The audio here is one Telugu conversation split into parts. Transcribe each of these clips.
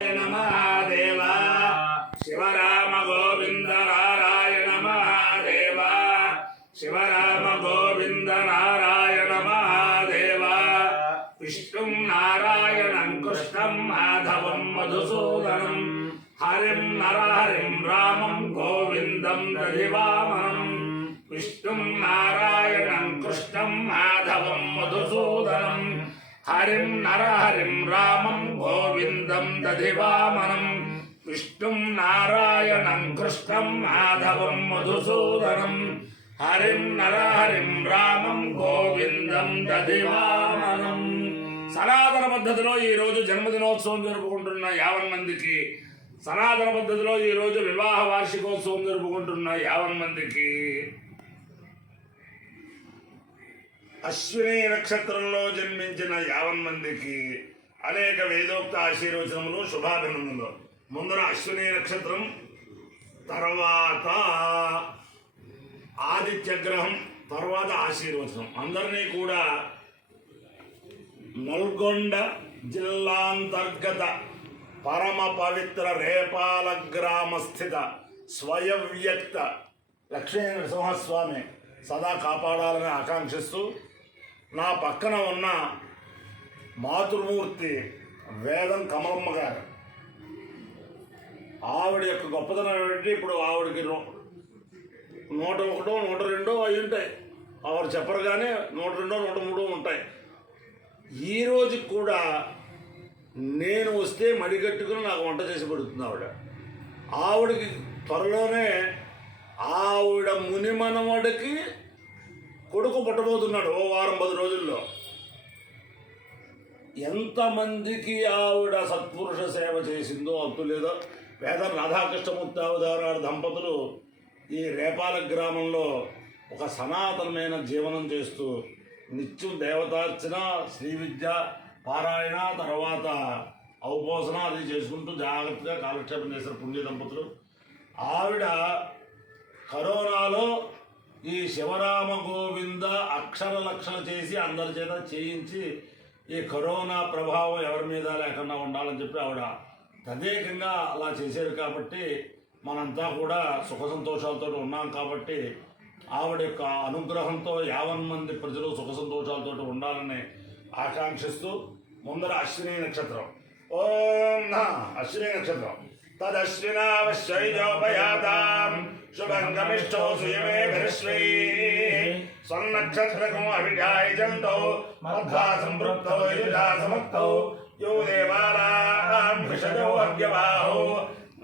महादेव शिवराम गोविंद नारायण महादेव शिवराम गोविंद नारायण महादेव विष्णु नारायणं कृष्णं माधवं मधुसूदनं हरिं नरहरिं रामं गोविंदं दधिवामनं विष्णु नारायणं कृष्णं माधवं मधुसूदनं हरिं नरहरिं रामं गोविंदं दधिवामनं विष्णुं नारायणं कृष्णं माधवं मधुसूदनं हरिं नरहरिं रामं गोविंदं दधिवामनं సనాతన పద్ధతిలో ఈ రోజు జన్మదినోత్సవం జరుపుకుంటున్న 50 మందికి, సనాతన పద్ధతిలో ఈ రోజు వివాహ వార్షికోత్సవం జరుపుకుంటున్న 50 మందికి, అశ్విని నక్షత్రంలో జన్మించిన 50 మందికి అనేక వేదోక్త ఆశీర్వచనములు, శుభాభినందనలు. ముందర అశ్విని నక్షత్రం, తర్వాత ఆదిత్య గ్రహం, తర్వాత ఆశీర్వచనం. అందరినీ కూడా నల్గొండ జిల్లాంతర్గత పరమ పవిత్ర రేపాల గ్రామ స్థిత స్వయవ్యక్త లక్ష్మీ నరసింహస్వామి సదా కాపాడాలని ఆకాంక్షిస్తూ, నా పక్కన ఉన్న మాతృమూర్తి వేదం కమలమ్మ గారు, ఆవిడ యొక్క గొప్పతనం ఏమిటి, ఇప్పుడు ఆవిడకి 101, 102 అయి ఉంటాయి. ఆవిడ చెప్పరు కానీ 102, 103 ఉంటాయి. ఈరోజు కూడా నేను వస్తే మడిగట్టుకుని నాకు వంట చేసి పెడుతుంది ఆవిడకి త్వరలోనే ఆవిడ మునిమనవడికి కొడుకు పుట్టబోతున్నాడు ఓ వారం 10 రోజుల్లో. ఎంతమందికి ఆవిడ సత్పురుష సేవ చేసిందో అంతులేదో. వేద రాధాకృష్ణమూర్తి అవతారాల దంపతులు ఈ రేపాల గ్రామంలో ఒక సనాతనమైన జీవనం చేస్తూ నిత్యం దేవతార్చన, శ్రీ విద్య పారాయణ, తర్వాత ఔపోసన అది చేసుకుంటూ జాగ్రత్తగా కాలక్షేపం చేసిన పుణ్య దంపతులు. ఆవిడ కరోనాలో ఈ శివరామ గోవింద అక్షర లక్షణ చేసి అందరి చేత చేయించి ఈ కరోనా ప్రభావం ఎవరి మీద లేకుండా ఉండాలని చెప్పి ఆవిడ తదేకంగా అలా చేశారు. కాబట్టి మనంతా కూడా సుఖ సంతోషాలతో ఉన్నాం. కాబట్టి ఆవిడ యొక్క అనుగ్రహంతో 50 మంది ప్రజలు సుఖ సంతోషాలతో ఉండాలని ఆకాంక్షిస్తూ, ముందర అశ్విని నక్షత్రం. ఓం అశ్విని నక్షత్రం తదశ్వినావశ్వైజోపయాతాం శుభంగమిష్టో సుయమే భరశ్వై స్వన్నక్షత్రకం అభిజాయజంతో మధ్వా సంపృక్తో యుజా సమక్తో యో దేవానాం భృషజో అవ్యవాహో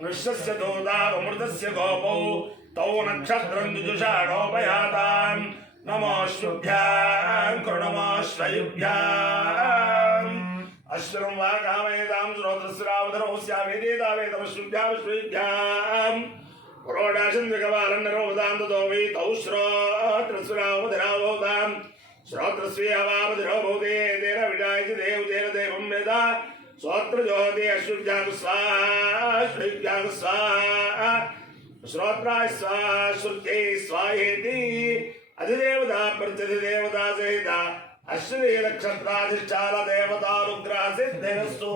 విశ్వస్య దూతామృతస్య గోపౌ తౌ నక్షత్రం దుజుషాఢోపయాతాం నమోశ్వభ్యాం కృణమోశ్వయుభ్యాం అశ్వరం వా కామయేతాం శ్రోత్రస్రావధరౌస్యావేదేదావేతమశ్వభ్యాం పురోడాశం ద్విగవాలన్నరోదాంతతో వై తౌ శ్రోత్రస్రావధరావోదాం శ్రోత్రస్వీయవావధిరో భూతే తేన విడాయచి దేవతేన దేవం వేద శ్రోత్రజోహతే అశ్వభ్యాం స్వాశ్వభ్యాం స్వాహ శ్రోత్రాయ స్వాశ్రుత్యై స్వాహేతి అధిదేవత ప్రత్యధిదేవత సహిత అశ్విని నక్షత్రాధిష్టాన దేవతానుగ్రహ సిద్ధిరస్తు.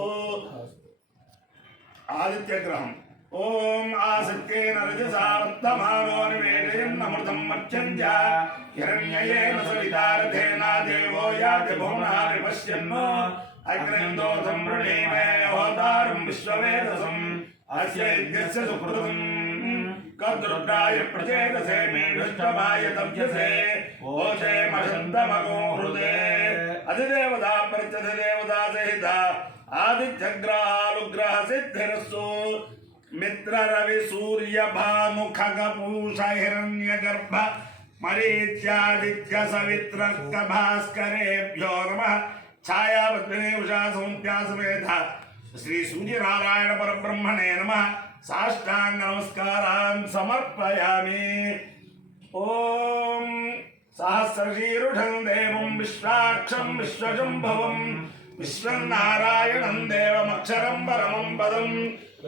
ఆదిత్య గ్రహం. ఓం ఆసక్తేన రజసా వర్తమానో నివేదయన్ అమృతం మర్త్యంజ హిరణ్యయేన సవితారథేన దేవో యాతి భువనా విపశ్యన్నో అగ్నిందోతం వృణీమే హోతారం విశ్వవేదసం అస్య యజ్ఞస్య సుకృతం కద్రుద్రాయ ప్రచేతసే మే విష్ణవాయ తవ్యసే ఓషే మషంతమగో హృదే అధిదేవత ప్రత్యధిదేవత సహిత ఆదిత్యగ్రహానుగ్రహ సిద్ధిరస్సు. మిత్ర రవి సూర్య భాను ఖగపూష హిరణ్య గర్భ మరీచ్యాదిత్య సవిత్రర్క భాస్కరేభ్యో నమః ఛాయాపద్మినే ఉషా సౌంప్యా సమేత శ్రీ సూర్యనారాయణ పరబ్రహ్మణే నమః సాష్టాంగ నమస్కారాన్ సమర్పయామి. ఓం సహస్రశీరుషం దేవం విశ్వాక్షం విశ్వశంభవం విశ్వన్నారాయణం దేవమక్షరం పరమం పదం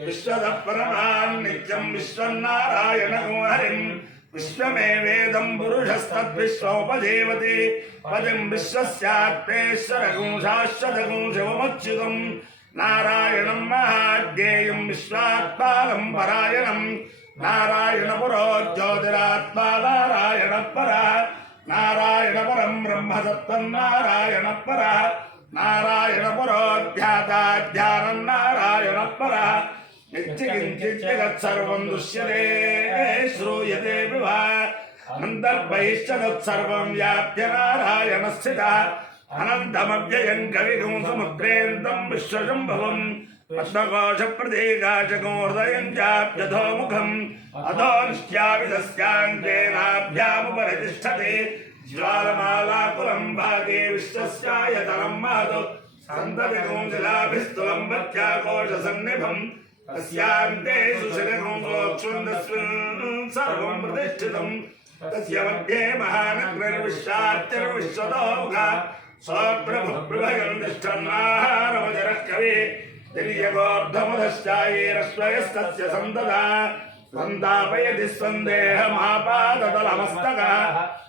విశ్వద పరమాన్ నిత్యం విశ్వన్నారాయణం హరిం విశ్వమేవేదం పురుషస్తద్విశ్వోపదేవతే పదం విశ్వస్యాత్మేశ్వరగుం శాశ్వతగుం శివమచ్యుతం నారాయణం మహాజ్ఞేయం విశ్వాత్మానం పరాయణం నారాయణ పురో జ్యోతిరాత్మా నారాయణ పర నారాయణ పరం బ్రహ్మసత్వం నారాయణ పర నారాయణ పురోధ్యాతాధ్యానం నారాయణ పర నిత్యకించిత్ జగత్సర్వం దృశ్యతే శ్రూయతే విభా అంతర్బహిశ్చ తత్సర్వం వ్యాప్య నారాయణ స్థితః అనంతమవ్యయం కవిగుం సముద్రేంతం విశ్వశంభవం పద్మకోశ ప్రదేకాశకం హృదయం చాప్యధోముఖం అధో నిశ్చావిదస్యాంకేనాభ్యాముపరితిష్ఠతే జ్వాలమాలాకులం భాగే విశ్వస్యాయతనం మహతో సంతతికం శిలాభిస్థులం భక్త్యాకోశ సన్నిభం తస్యాంతే సుశిరకం సోక్షుందస్మిన్ సర్వం ప్రతిష్ఠితం తస్య మధ్యే మహానగ్రవిశ్వాత్యర్విశ్వతోముఖ స్వప్రభుభయం తిష్టన్నాహారమజరః కవి తిర్యగోర్ధముదశ్చాయేరశ్వయస్తస్య సంతదా సంతాపయతి సందేహమాపాదతలమస్తక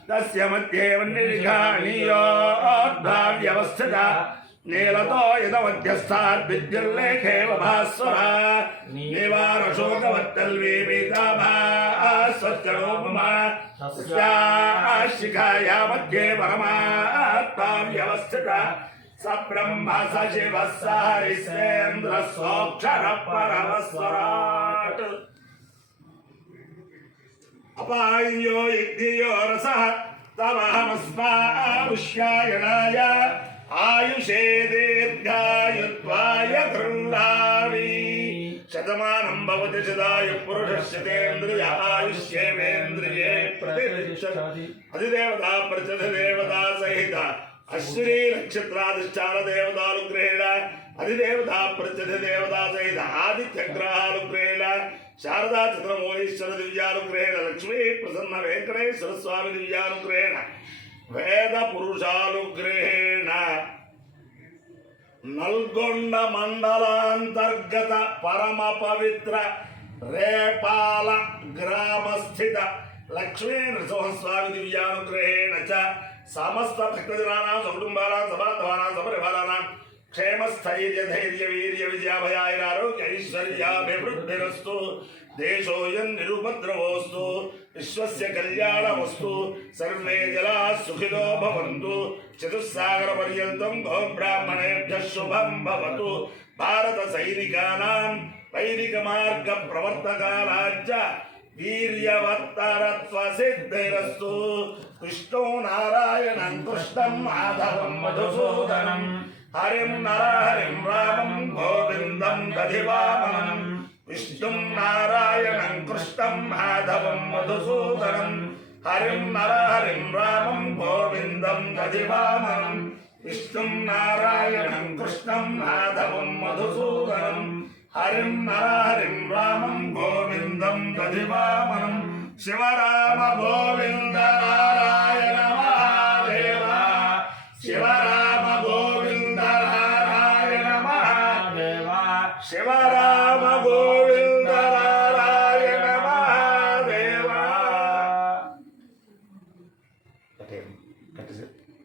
తస్య మధ్యే వన్నిలిఖాణీయోద్భావ్యవస్థిత నీలతో యదమధ్యస్థాద్విద్యుల్లేఖేవ భాస్వర నివారశోకవత్తల్వీ పీతాభాస్వచ్చనోపమా తస్యాశిఖాయా మధ్యే పరమాత్మా వ్యవస్థిత స బ్రహ్మ స శివ స హరిశ్రేంద్ర సోక్షర పరమస్వరాట్ అపాయో యజ్ఞయో రసః తమహమస్మాపుష్యాయణాయ ఆయుషే దీర్ఘాయుత్వాయ గృహామి శతమానం భవతి శతాయ పురుషస్యేంద్రియ ఆయుష్యేంద్రియే ప్రతిష్టతి అధిదేవతా ప్రతిదేవతా సహిత అశ్విని నక్షత్రాధిష్టాన దేవతానుగ్రహేణ అధిదేవతా ప్రతిదేవతా సహిత ఆదిత్య గ్రహానుగ్రహేణ శారదా చంద్రమౌళీశ్వర దివ్యానుగ్రహేణ లక్ష్మీ ప్రసన్న వెంకటేశ్వర స్వామి దివ్యానుగ్రహేణ వేద పురుషానుగ్రహేణ నల్గొండ మండలాంతర్గత పరమ పవిత్ర రేపాల గ్రామస్థిత లక్ష్మీ నరసింహస్వామి దివ్యానుగ్రహేణ చ సమస్త భక్తజనానాం సకుటుంబానాం సబాంధవానాం సపరివారానాం క్షేమస్థైర్య ధైర్య వీర్య విజయాభయారోగ్య ఐశ్వర్యాభివృద్ధిరస్తు దేశోయం నిరుపద్రవోస్తు విశ్వస్య కళ్యాణమస్తు సర్వే జలా సుఖినో భవంతు చతుస్సాగర పర్యంతం గోబ్రాహ్మణేభ్యః శుభం భవతు భారత సైనికానాం వైదిక మార్గ ప్రవర్తకానాంచ వీర్యవత్తరత్వ సిద్ధిరస్తు కృష్ణో నారాయణం కృష్ణం మాధవం మధుసూదనం హరిం నరహరిం రామం గోవిందం దధివామనం విష్ణుం నారాయణం కృష్ణం మాధవం మధుసూదనం హరిం నరహరిం రామం గోవిందం దధివామనం విష్ణుం నారాయణం కృష్ణం మాధవం మధుసూదనం హరిం నరహరిం రామం గోవిందం దధివామనం శివరామ గోవింద నారాయణ మహాదేవ శివరామ గోవింద నారాయణ మహాదేవ శివరామ